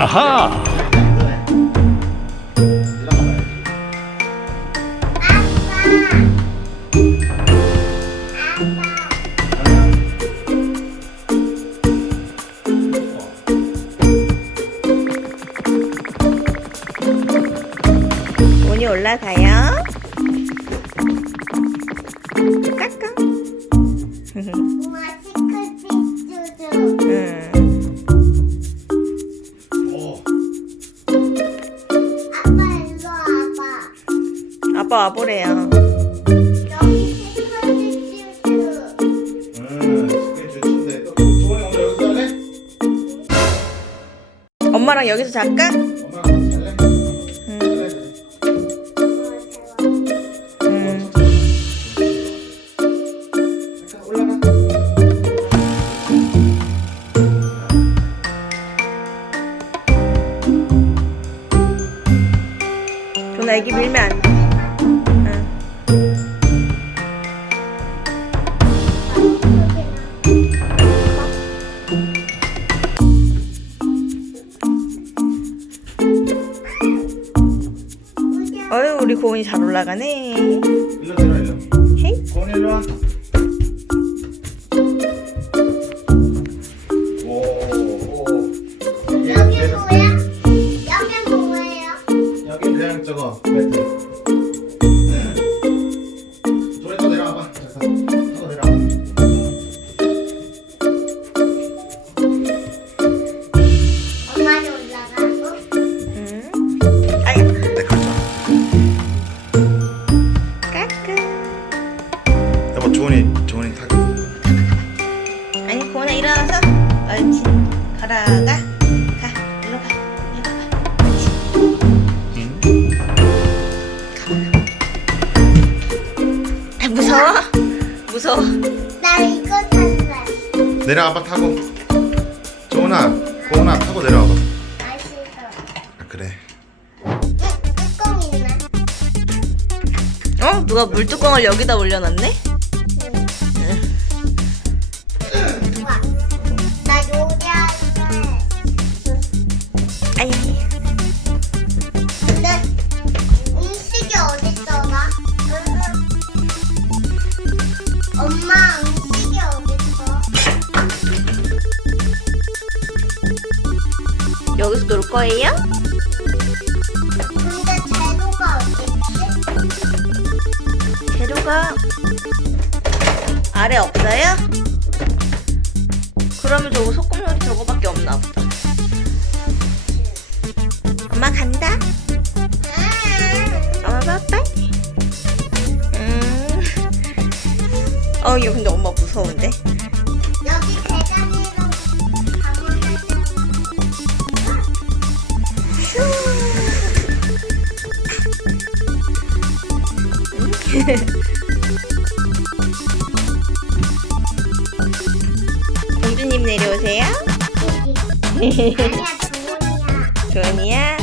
아하! 문이 올라가요. 깎아. 할래? 엄마랑 여기서 잘까? 음. 음. 애기 밀면 안 돼. 어유 우리 고은이 잘 올라가네. 일로 내려 일로. 헤이. 고원이 일로 와. 오, 오. 이게 여기. 뭐야? 여기 뭐예요? 여기 그냥 저거 매트. 무서워? 무서워. 나 이거 탈래. 내려와봐 타고. 조원아, 고원아 타고 내려와봐. 맛있어. 아, 그래. 응, 뚜껑 있네. 어? 누가 물뚜껑을 여기다 올려놨네? 여기서 놀 거예요? 근데 재료가 어딨지? 재료가 아래 없어요? 그러면 저거 소꿉놀이 저거밖에 없나 보다. 엄마 간다. 음. 엄마 빠빠. 음. 어 이거 근데 엄마 무서운데? 공주님 내려오세요. 아니야 좋은이야. 조연이야.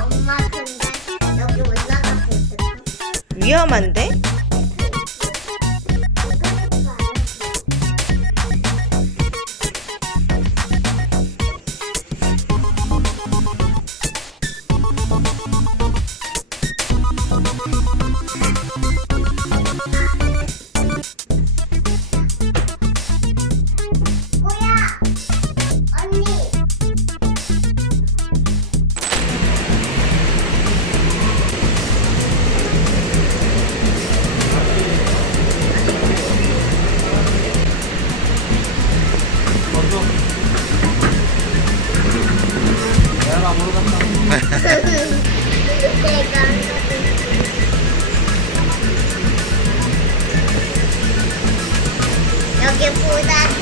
엄마 근데 여기 수 있을까? 위험한데? 여기 보다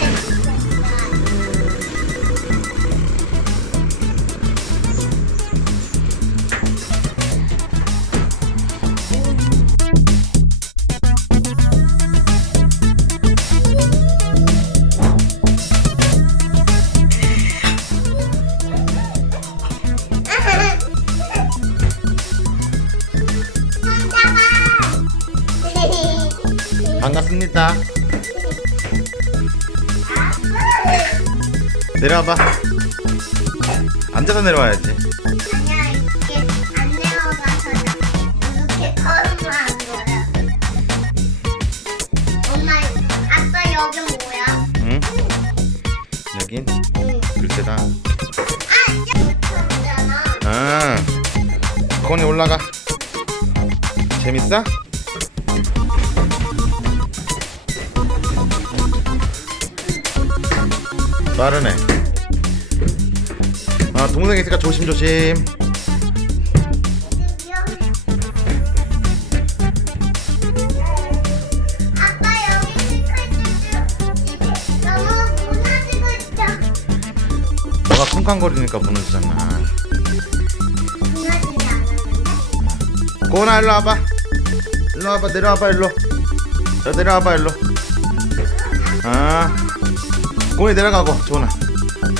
내려와봐. 앉아서 내려와야지 아니야 이게 안 내려가서 나 이렇게 걸음한 거야. 엄마 아빠 여기 뭐야? 응? 여긴 응. 글쎄다 아 이제 못하잖아. 아 건이 올라가 재밌어? 빠르네. 아 동생 있으니까 조심조심. 아빠 여기 스카이트 너무 무너지고 있어. 뭐가 쿵쾅거리니까 무너지잖아. 무너지지 않았는데? 고은아 일로 와봐. 일로 와봐. 내려와봐 일로. 저 내려와봐 일로. 아 고은이 내려가고 조은아.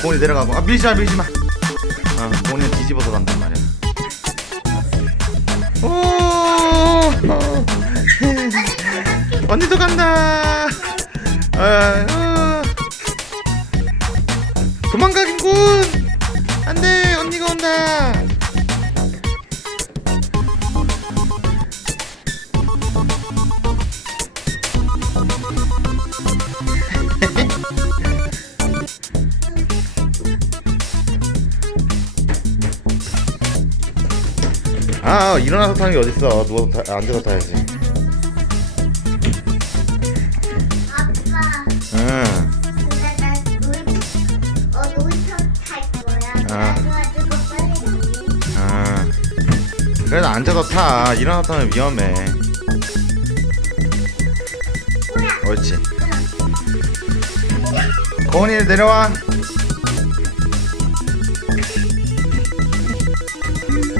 고은이 내려가고. 아 밀지마 밀지마. 아 고은이 뒤집어서 간단 말이야. 오! 언니도 간다. 아유 도망가긴군. 안돼 언니가 온다 아 일어나서 타는 게 어딨어 누워서 타, 앉아서 타야지 아빠 응 근데 나 놀, 어, 놀이터 탈 거야. 아. 그래가지고 빨리 가니. 아, 그래도 앉아서 타. 일어나서 타면 위험해. 옳지. 고은이 내려와.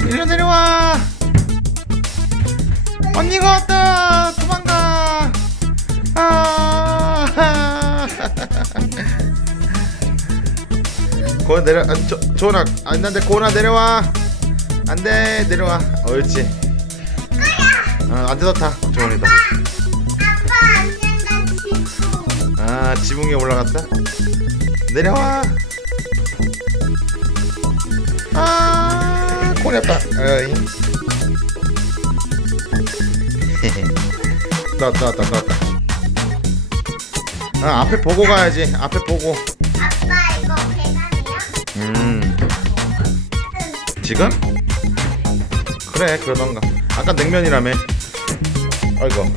일로 내려와. 언니가 왔다. 도망가. 아. 고은 내려. 아, 저, 조은아, 안돼. 고은아 내려와. 안돼 내려와. 옳지. 어, 앉아서 타. 조은이도. 아빠 안 된다 치고. 아 지붕 위에 올라갔다 내려와 아 고리 아빠 어이. 나왔다 나왔다 나왔다. 아 앞에 보고 가야지. 앞에 보고. 아빠 이거 계단이야? 음. 지금? 그래 그러던가. 아까 냉면이라며. 아이고